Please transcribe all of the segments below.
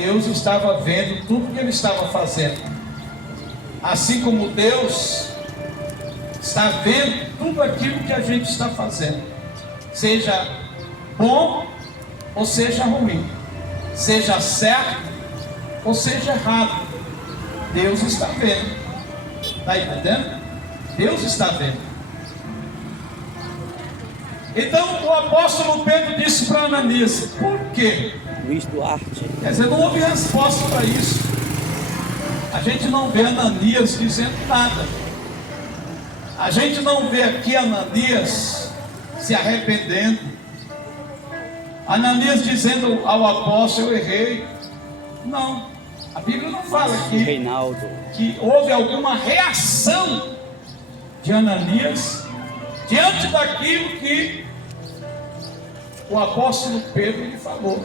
Deus estava vendo tudo que ele estava fazendo. Assim como Deus está vendo tudo aquilo que a gente está fazendo, seja bom ou seja ruim, seja certo ou seja errado, Deus está vendo. Está entendendo? Deus está vendo. Então o apóstolo Pedro disse para Ananias: por quê? Luiz Duarte. Quer dizer, não houve resposta para isso. A gente não vê Ananias dizendo nada. A gente não vê aqui Ananias se arrependendo. Ananias dizendo ao apóstolo: eu errei. Não, a Bíblia não fala aqui que houve alguma reação de Ananias diante daquilo que o apóstolo Pedro lhe falou.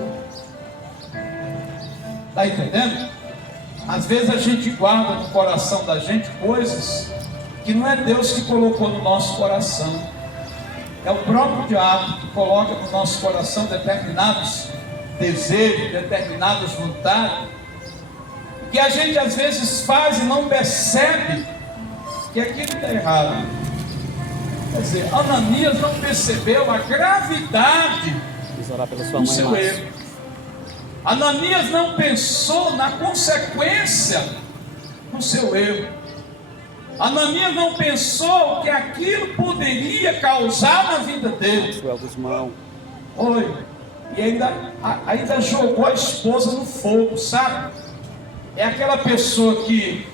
Está entendendo? Às vezes a gente guarda no coração da gente coisas que não é Deus que colocou no nosso coração. É o próprio diabo que coloca no nosso coração determinados desejos, determinadas vontades, que a gente às vezes faz e não percebe que aquilo está errado. Quer dizer, Ananias não percebeu a gravidade do seu erro. Ananias não pensou na consequência do seu erro. Ananias não pensou que aquilo poderia causar na vida dele. Oi, e ainda jogou a esposa no fogo, sabe? É aquela pessoa que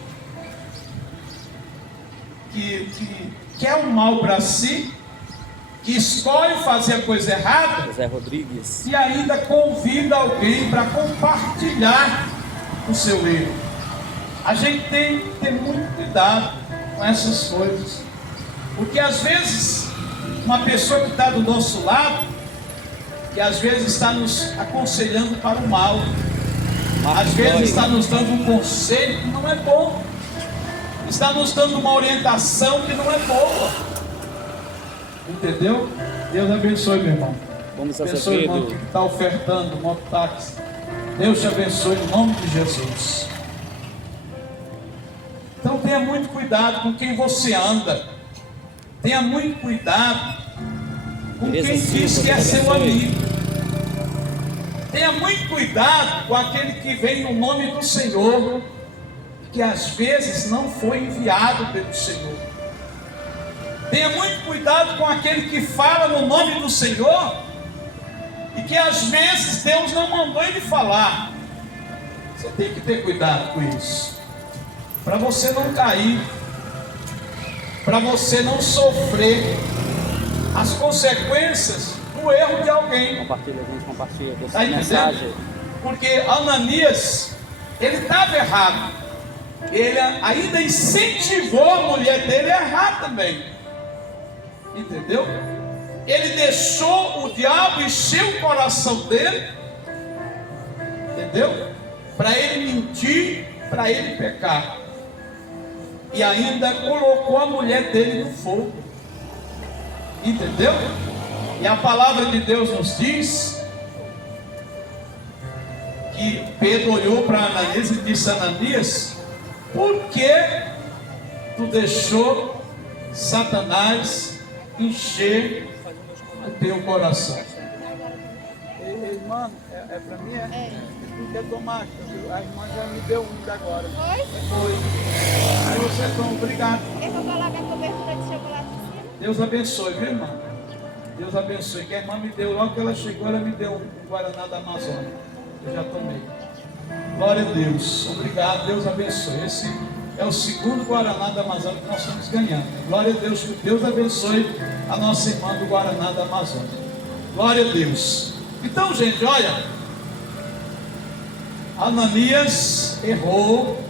quer o mal para si, que escolhe fazer a coisa errada, José Rodrigues, e ainda convida alguém para compartilhar o seu erro. A gente tem que ter muito cuidado com essas coisas, porque às vezes uma pessoa que está do nosso lado, que às vezes está nos aconselhando para o mal, às vezes está nos dando um conselho que não é bom, está nos dando uma orientação que não é boa. Entendeu? Deus abençoe, meu irmão. Vamos abençoe o irmão que está ofertando o mototáxi. Deus te abençoe em nome de Jesus. Então tenha muito cuidado com quem você anda. Tenha muito cuidado com quem diz que é seu amigo. Tenha muito cuidado com aquele que vem no nome do Senhor, que às vezes não foi enviado pelo Senhor. Tenha muito cuidado com aquele que fala no nome do Senhor e que às vezes Deus não mandou ele falar. Você tem que ter cuidado com isso, para você não cair, para você não sofrer as consequências do erro de alguém. Compartilha essa mensagem. Porque Ananias, ele estava errado. Ele ainda incentivou a mulher dele a errar também. Entendeu? Ele deixou o diabo encher o coração dele, entendeu? Para ele mentir, para ele pecar. E ainda colocou a mulher dele no fogo. Entendeu? E a palavra de Deus nos diz que Pedro olhou para Ananias e disse: Ananias, por que tu deixou Satanás encher o teu coração? Irmã, é para mim? Tu quer tomar? A irmã já me deu um agora. Foi? Aí você toma, obrigado. Eu vou colocar a cobertura de chocolate em cima. Deus abençoe, viu, irmã? Deus abençoe. Que a irmã me deu, logo que ela chegou, ela me deu um Guaraná da Amazônia. Eu já tomei. Glória a Deus. Obrigado, Deus abençoe. Esse é o segundo Guaraná da Amazônia que nós estamos ganhando. Glória a Deus, que Deus abençoe a nossa irmã do Guaraná da Amazônia. Glória a Deus. Então, gente, olha, Ananias errou,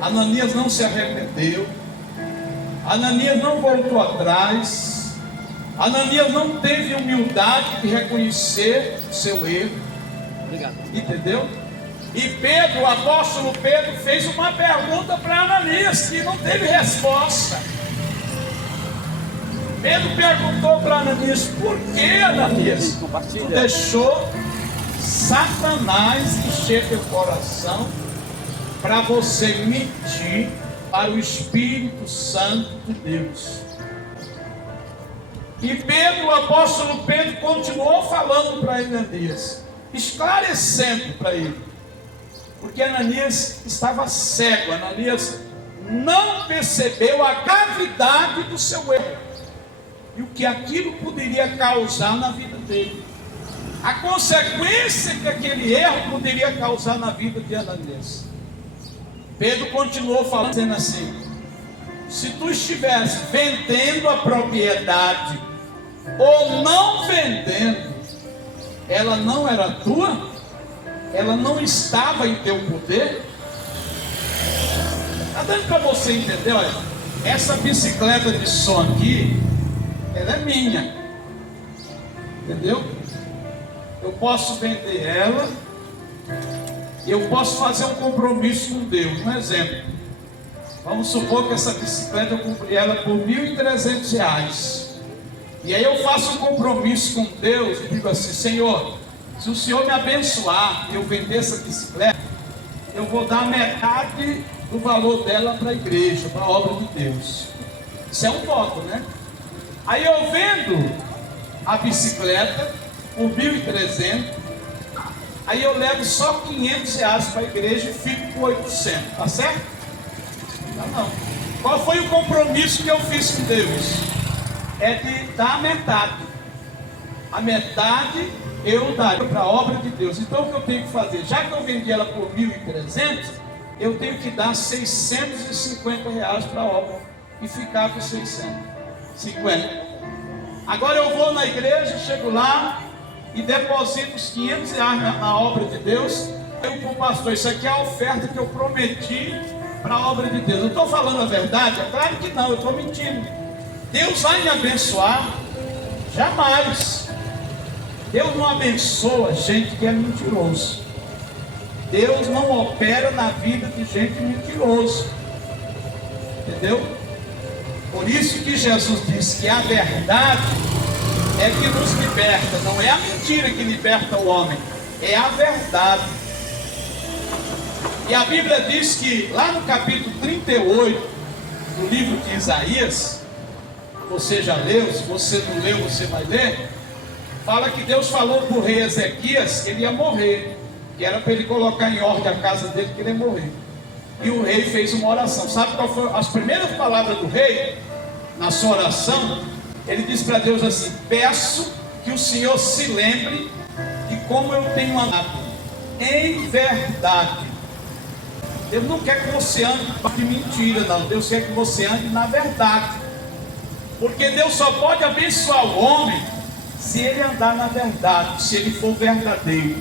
Ananias não se arrependeu, Ananias não voltou atrás, Ananias não teve humildade de reconhecer o seu erro. Obrigado. Entendeu? E Pedro, o apóstolo Pedro, fez uma pergunta para Ananias que não teve resposta. Pedro perguntou para Ananias: por que, Ananias, tu deixou Satanás encher teu coração para você mentir para o Espírito Santo de Deus. E Pedro, o apóstolo Pedro, continuou falando para Ananias, esclarecendo para ele, porque Ananias estava cego. Ananias não percebeu a gravidade do seu erro e o que aquilo poderia causar na vida dele, a consequência que aquele erro poderia causar na vida de Ananias. Pedro continuou falando, dizendo assim: se tu estivesse vendendo a propriedade ou não vendendo, ela não era tua? Ela não estava em teu poder? Está dando para você entender? Olha, essa bicicleta de som aqui, ela é minha, entendeu? Eu posso vender ela, eu posso fazer um compromisso com Deus. Um exemplo, vamos supor que essa bicicleta eu comprei ela por R$1.300, e aí eu faço um compromisso com Deus e digo assim: Senhor, se o Senhor me abençoar e eu vender essa bicicleta, eu vou dar metade do valor dela para a igreja, para a obra de Deus. Isso é um voto, né? Aí eu vendo a bicicleta por 1.300, aí eu levo só R$500 para a igreja e fico com 800, tá certo? Não. Qual foi o compromisso que eu fiz com Deus? É de dar a metade. A metade eu daria para a obra de Deus. Então o que eu tenho que fazer? Já que eu vendi ela por 1.300, eu tenho que dar R$650 para a obra e ficar com 650. Agora eu vou na igreja, chego lá e deposito os R$500 na obra de Deus. Eu digo para o pastor: isso aqui é a oferta que eu prometi para a obra de Deus. Eu estou falando a verdade? É claro que não, eu estou mentindo. Deus vai me abençoar? Jamais. Deus não abençoa gente que é mentiroso. Deus não opera na vida de gente mentiroso. Entendeu? Por isso que Jesus disse que a verdade é que nos liberta. Não é a mentira que liberta o homem, é a verdade. E a Bíblia diz que lá no capítulo 38 do livro de Isaías, você já leu, se você não leu, você vai ler. Fala que Deus falou para o rei Ezequias que ele ia morrer, que era para ele colocar em ordem a casa dele, que ele ia morrer. E o rei fez uma oração. Sabe qual foram as primeiras palavras do rei na sua oração? Ele disse para Deus assim: peço que o Senhor se lembre de como eu tenho andado em verdade. Deus não quer que você ande de mentira, não. Deus quer que você ande na verdade. Porque Deus só pode abençoar o homem se ele andar na verdade, se ele for verdadeiro.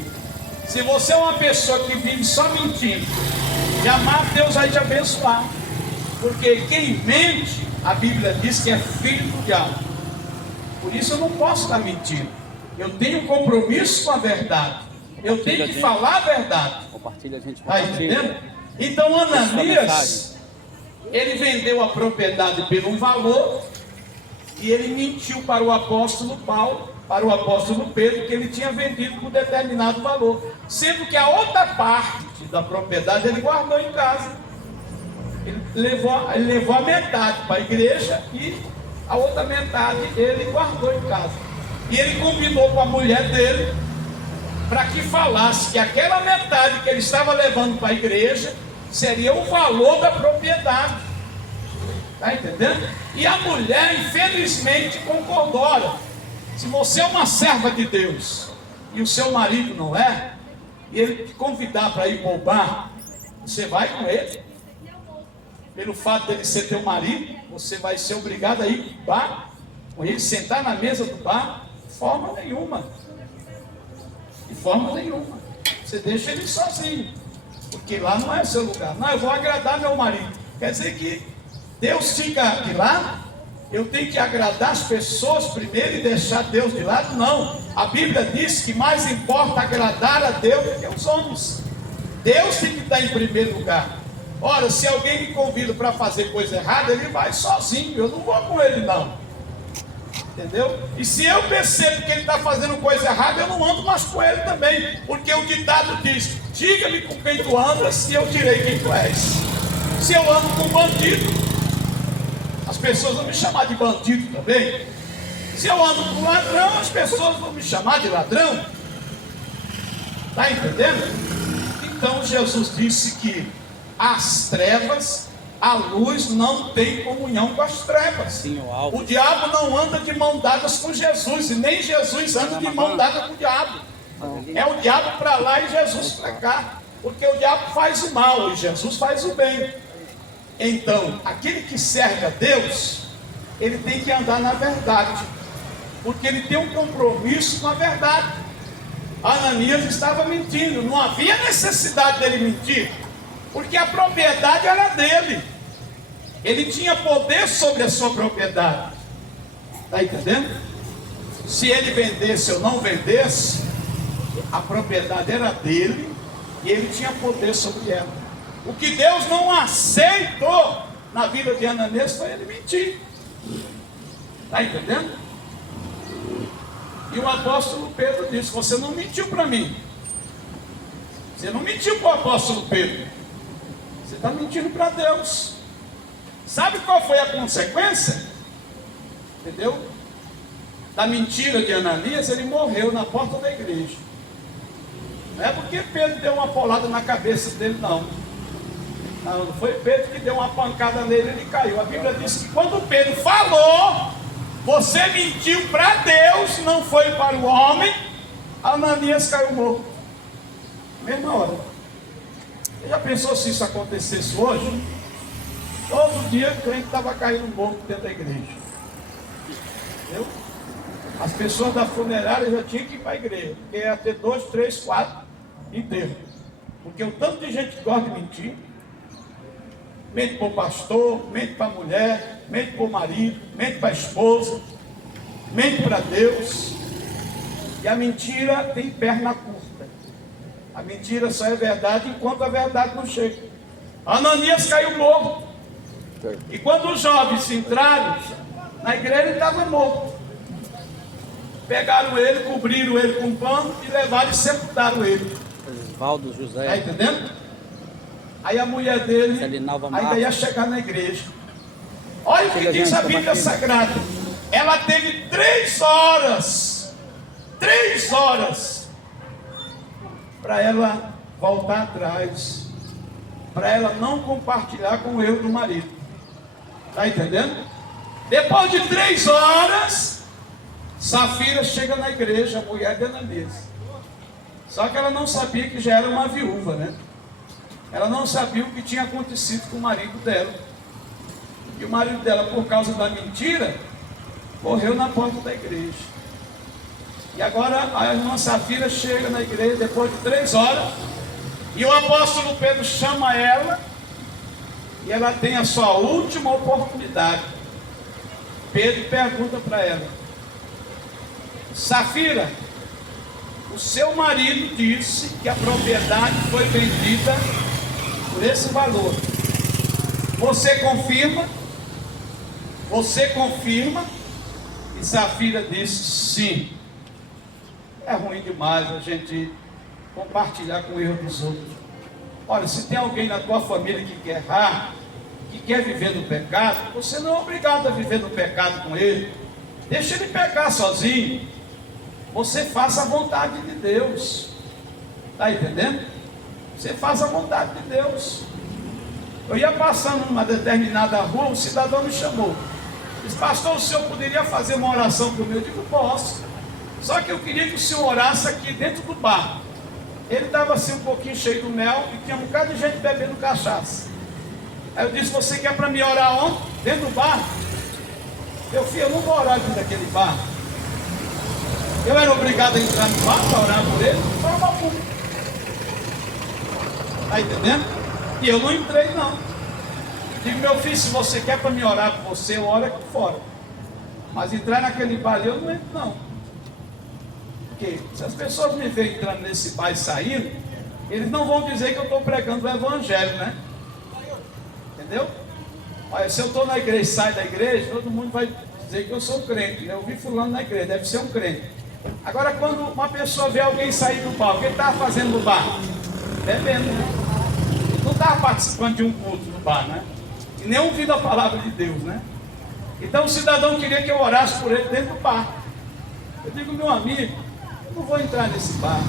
Se você é uma pessoa que vive só mentindo, jamais Deus vai te abençoar. Porque quem mente, a Bíblia diz que é filho do diabo. Por isso eu não posso estar mentindo. Eu tenho compromisso com a verdade. Eu tenho que falar a verdade. Compartilha, gente. Está entendendo? Então Ananias, ele vendeu a propriedade por um valor e ele mentiu para o apóstolo Paulo, para o apóstolo Pedro, que ele tinha vendido por determinado valor, sendo que a outra parte da propriedade ele guardou em casa. Ele levou a metade para a igreja e a outra metade ele guardou em casa. E ele combinou com a mulher dele para que falasse que aquela metade que ele estava levando para a igreja seria o valor da propriedade. Está entendendo? E a mulher, infelizmente, concordou. Olha, se você é uma serva de Deus e o seu marido não é, e ele te convidar para ir para o bar, você vai com ele. Pelo fato dele ser teu marido, você vai ser obrigado a ir para o bar, com ele, sentar na mesa do bar. De forma nenhuma. De forma nenhuma. Você deixa ele sozinho, porque lá não é seu lugar. Não, eu vou agradar meu marido. Quer dizer que Deus fica de lado? Eu tenho que agradar as pessoas primeiro e deixar Deus de lado? Não. A Bíblia diz que mais importa agradar a Deus do que os homens. Deus tem que estar em primeiro lugar. Ora, se alguém me convida para fazer coisa errada, ele vai sozinho. Eu não vou com ele, não. Entendeu? E se eu percebo que ele está fazendo coisa errada, eu não ando mais com ele também. Porque o ditado diz: diga-me com quem tu andas e eu direi quem tu és. Se eu ando com bandido, as pessoas vão me chamar de bandido também. Se eu ando com ladrão, as pessoas vão me chamar de ladrão. Está entendendo? Então Jesus disse que as trevas, a luz não tem comunhão com as trevas. Sim, o diabo não anda de mão dadas com Jesus, e nem Jesus anda de mão dada com o diabo. É o diabo para lá e Jesus para cá. Porque o diabo faz o mal e Jesus faz o bem. Então, aquele que serve a Deus, ele tem que andar na verdade, porque ele tem um compromisso com a verdade. Ananias estava mentindo, não havia necessidade dele mentir, porque a propriedade era dele. Ele tinha poder sobre a sua propriedade. Está entendendo? Se ele vendesse ou não vendesse, a propriedade era dele e ele tinha poder sobre ela. O que Deus não aceitou na vida de Ananias foi ele mentir. Está entendendo? E o apóstolo Pedro disse: você não mentiu para mim. Você não mentiu para o apóstolo Pedro. Você está mentindo para Deus. Sabe qual foi a consequência? Entendeu? Da mentira de Ananias, ele morreu na porta da igreja. Não é porque Pedro deu uma paulada na cabeça dele, não. Não foi Pedro que deu uma pancada nele e ele caiu. A Bíblia diz que quando Pedro falou: você mentiu para Deus, não foi para o homem, Ananias caiu morto. Mesma hora. Você já pensou se isso acontecesse hoje? Todo dia o crente estava caindo morto dentro da igreja. Entendeu? As pessoas da funerária já tinham que ir para a igreja, porque ia ter 2, 3, 4 enterros. Porque o tanto de gente que gosta de mentir, mente para o pastor, mente para a mulher, mente para o marido, mente para a esposa, mente para Deus. E a mentira tem perna curta. A mentira só é verdade enquanto a verdade não chega. Ananias caiu morto. E quando os jovens entraram na igreja, ele estava morto. Pegaram ele, cobriram ele com um pano e levaram e sepultaram ele. Osvaldo José. Está entendendo? Aí a mulher dele ainda ia chegar na igreja. Olha o que diz a Bíblia Sagrada. Ela teve 3 horas para ela voltar atrás, para ela não compartilhar com o erro do marido. Está entendendo? Depois de 3 horas, Safira chega na igreja, a mulher de Ananias. Só que ela não sabia que já era uma viúva, né? Ela não sabia o que tinha acontecido com o marido dela. E o marido dela, por causa da mentira, morreu na porta da igreja. E agora a irmã Safira chega na igreja depois de 3 horas. E o apóstolo Pedro chama ela. E ela tem a sua última oportunidade. Pedro pergunta para ela: Safira, o seu marido disse que a propriedade foi vendida por esse valor. Você confirma? Você confirma? E Safira disse: sim. É ruim demais a gente compartilhar com o erro dos outros. Olha, se tem alguém na tua família que quer errar, que quer viver no pecado, você não é obrigado a viver no pecado com ele. Deixa ele pecar sozinho. Você faça a vontade de Deus. Está entendendo? Você faça a vontade de Deus. Eu ia passando numa determinada rua, um cidadão me chamou. Disse: pastor, o senhor poderia fazer uma oração por mim? Eu digo: posso. Só que eu queria que o senhor orasse aqui dentro do bar. Ele estava assim um pouquinho cheio do mel e tinha um bocado de gente bebendo cachaça. Aí eu disse: você quer para mim orar onde? Dentro do bar? Meu filho, eu não vou orar dentro daquele bar. Eu era obrigado a entrar no bar para orar por ele? Foi uma pública. Está entendendo? E eu não entrei, não. Digo: meu filho, se você quer para me orar por você, eu oro aqui fora. Mas entrar naquele bar ali, eu não entro, não. Porque se as pessoas me veem entrando nesse bar e saindo, eles não vão dizer que eu estou pregando o evangelho, né? Entendeu? Olha, se eu estou na igreja e saio da igreja, todo mundo vai dizer que eu sou crente, né? Eu vi fulano na igreja, deve ser um crente. Agora, quando uma pessoa vê alguém sair do bar, o que ele estava fazendo no bar? Bebendo, né? Não estava participando de um culto no bar, né? E nem ouvindo a palavra de Deus, né? Então o cidadão queria que eu orasse por ele dentro do bar. Eu digo, meu amigo, eu não vou entrar nesse bar.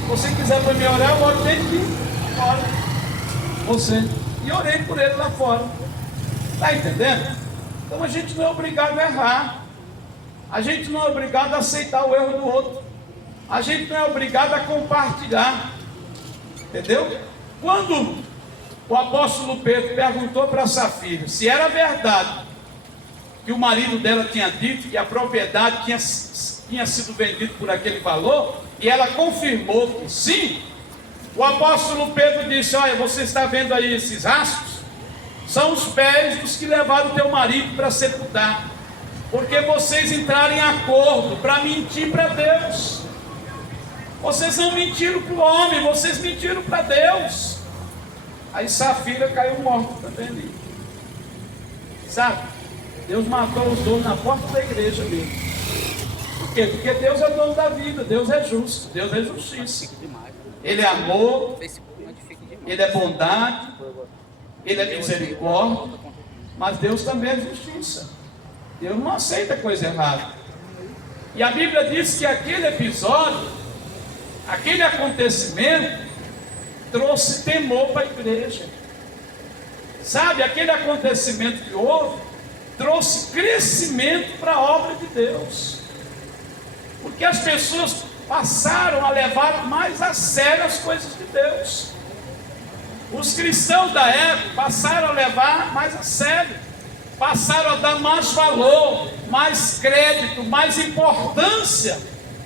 Se você quiser para me orar, eu oro dentro de fora. Você. E orei por ele lá fora. Está entendendo? Então a gente não é obrigado a errar. A gente não é obrigado a aceitar o erro do outro. A gente não é obrigado a compartilhar. Entendeu? Quando o apóstolo Pedro perguntou para Safira se era verdade que o marido dela tinha dito que a propriedade tinha sido vendida por aquele valor, e ela confirmou que sim, o apóstolo Pedro disse: olha, você está vendo aí esses rastros? São os pés dos que levaram o teu marido para sepultar, porque vocês entraram em acordo para mentir para Deus. Vocês não mentiram para o homem, vocês mentiram para Deus. Aí Safira caiu morta também ali. Sabe? Deus matou os dois na porta da igreja mesmo. Por quê? Porque Deus é dono da vida, Deus é justo, Deus é justiça. Ele é amor, Ele é bondade, Ele é misericórdia, mas Deus também é justiça. Deus não aceita coisa errada. E a Bíblia diz que aquele episódio, aquele acontecimento, trouxe temor para a igreja. Sabe, aquele acontecimento que houve, trouxe crescimento para a obra de Deus. Porque as pessoas passaram a levar mais a sério as coisas de Deus. Os cristãos da época passaram a levar mais a sério, passaram a dar mais valor, mais crédito, mais importância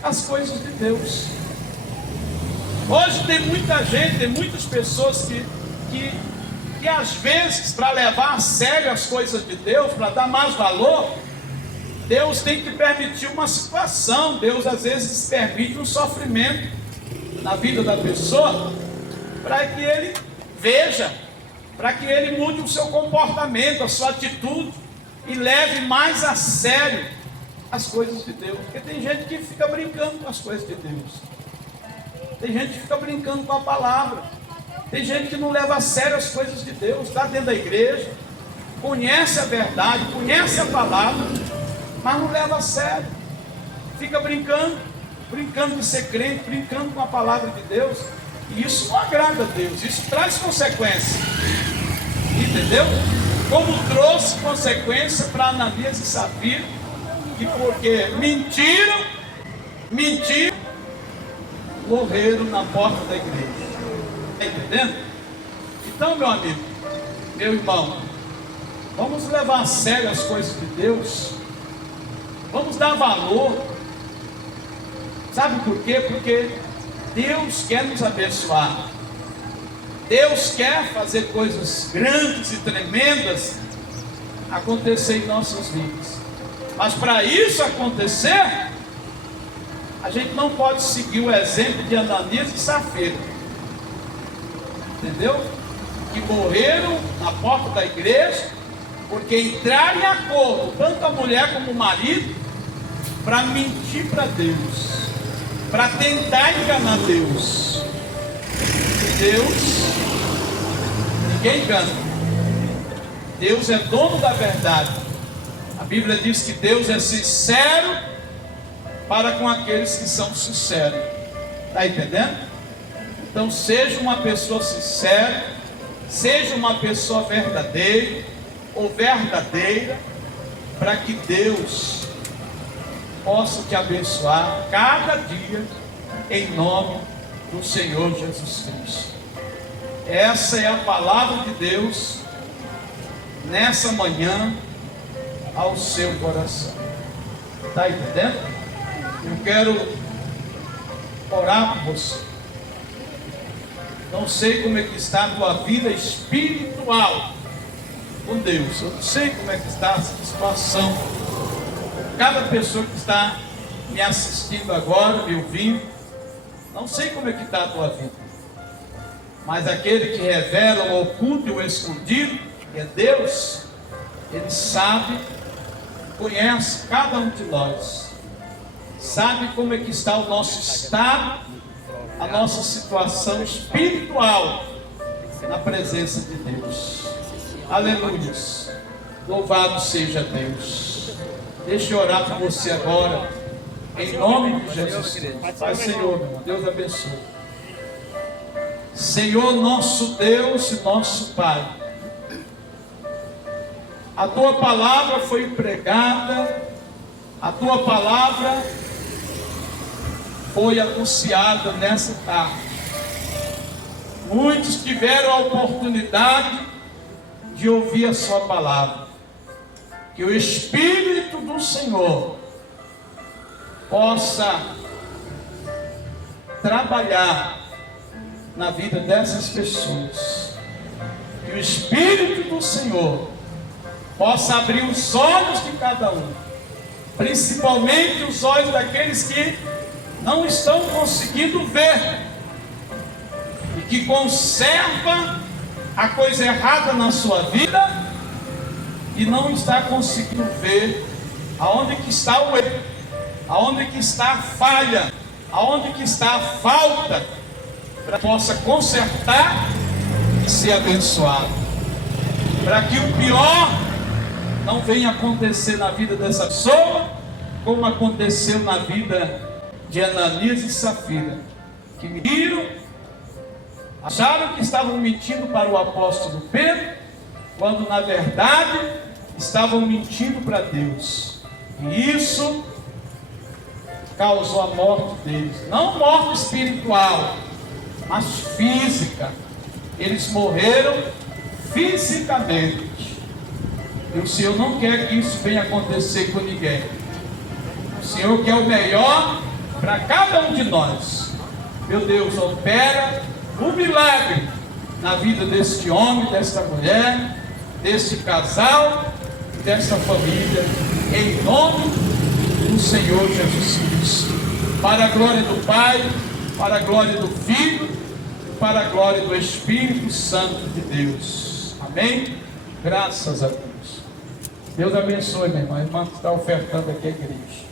às coisas de Deus. Hoje tem muita gente, tem muitas pessoas que às vezes, para levar a sério as coisas de Deus, para dar mais valor, Deus tem que permitir uma situação. Deus às vezes permite um sofrimento na vida da pessoa, para que ele veja, para que ele mude o seu comportamento, a sua atitude, e leve mais a sério as coisas de Deus. Porque tem gente que fica brincando com as coisas de Deus, tem gente que fica brincando com a palavra, tem gente que não leva a sério as coisas de Deus, está dentro da igreja, conhece a verdade, conhece a palavra, mas não leva a sério, fica brincando de ser crente, brincando com a palavra de Deus, e isso não agrada a Deus, isso traz consequência, entendeu? Como trouxe consequência para Ananias e Safira, que porque mentiram, morreram na porta da igreja. Está entendendo? Então, meu amigo, meu irmão, vamos levar a sério as coisas de Deus, vamos dar valor. Sabe por quê? Porque Deus quer nos abençoar, Deus quer fazer coisas grandes e tremendas acontecer em nossas vidas, mas para isso acontecer, a gente não pode seguir o exemplo de Ananias e Safira, entendeu? Que morreram na porta da igreja, porque entraram em acordo, tanto a mulher como o marido, para mentir para Deus, para tentar enganar Deus. E Deus, ninguém engana. Deus é dono da verdade. A Bíblia diz que Deus é sincero para com aqueles que são sinceros. Está entendendo? Então seja uma pessoa sincera, seja uma pessoa verdadeira ou verdadeira, para que Deus possa te abençoar cada dia, em nome do Senhor Jesus Cristo. Essa é a palavra de Deus nessa manhã ao seu coração. Está entendendo? Eu quero orar por você. Não sei como é que está a tua vida espiritual com Deus. Eu não sei como é que está a situação. Cada pessoa que está me assistindo agora, me ouvindo, não sei como é que está a tua vida. Mas aquele que revela o oculto e o escondido, que é Deus, Ele sabe conhece cada um de nós, sabe como é que está o nosso estado, a nossa situação espiritual na presença de Deus. Aleluia. Louvado seja Deus. Deixa eu orar por você agora, em nome de Jesus. Pai, Senhor, meu irmão, Deus abençoe. Senhor, nosso Deus e nosso Pai, a Tua palavra foi pregada, a Tua palavra foi anunciada nessa tarde. Muitos tiveram a oportunidade de ouvir a Sua palavra. Que o Espírito do Senhor possa trabalhar na vida dessas pessoas. Que o Espírito do Senhor possa abrir os olhos de cada um, principalmente os olhos daqueles que não estão conseguindo ver e que conserva a coisa errada na sua vida e não está conseguindo ver aonde que está o erro, aonde que está a falha, aonde que está a falta, para que possa consertar e ser abençoado, para que o pior não venha acontecer na vida dessa pessoa, como aconteceu na vida de Ananias e Safira, que mentiram, acharam que estavam mentindo para o apóstolo Pedro, quando na verdade estavam mentindo para Deus. E isso causou a morte deles. Não morte espiritual, mas física. Eles morreram fisicamente. E o Senhor não quer que isso venha acontecer com ninguém. O Senhor quer o melhor para cada um de nós. Meu Deus, opera o milagre na vida deste homem, desta mulher, deste casal, desta família, em nome do Senhor Jesus Cristo, para a glória do Pai, para a glória do Filho, para a glória do Espírito Santo de Deus. Amém? Graças a Deus. Deus abençoe, meu irmão. A irmã que está ofertando aqui a igreja.